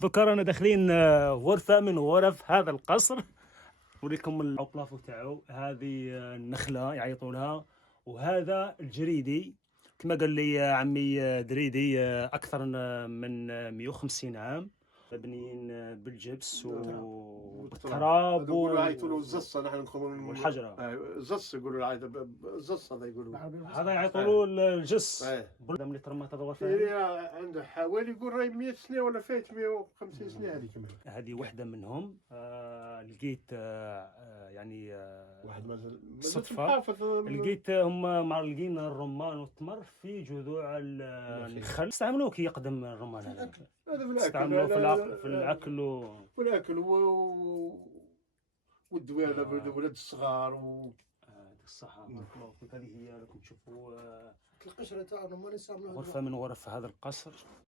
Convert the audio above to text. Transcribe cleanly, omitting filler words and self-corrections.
دوكا رانا داخلين غرفة من غرف هذا القصر. نوريكم البلافو تاعو. هذه النخلة يعيطوا لها، وهذا الجريدي كما قال لي عمي دريدي أكثر من 150 عام، مبنيين بالجبس والتراب يقولوا عيطوا له الزصه، نحن نقولوا والحجرة. الزص يقولوا له الزص، هذا يقولوا هذا يعيطوا له الجس. هذا ملي ترمات هذا الغرفة عنده حوالي يقول راهي 100 سنه ولا فايت 150 سنه هذيك. هذه واحدة منهم. لقيت يعني واحد مازال صدفة لقيت هم معلقين الرمان والتمر في جذوع النخل. استعملوه كي يقدم الرمان هذا. استعملوه في الأكل والأكل والدواء للولاد الصغار يعطيك الصحة. هذه هي لكم تشوفوا القشرة تاع الرمان يستعملوها غرفة من غرف هذا القصر.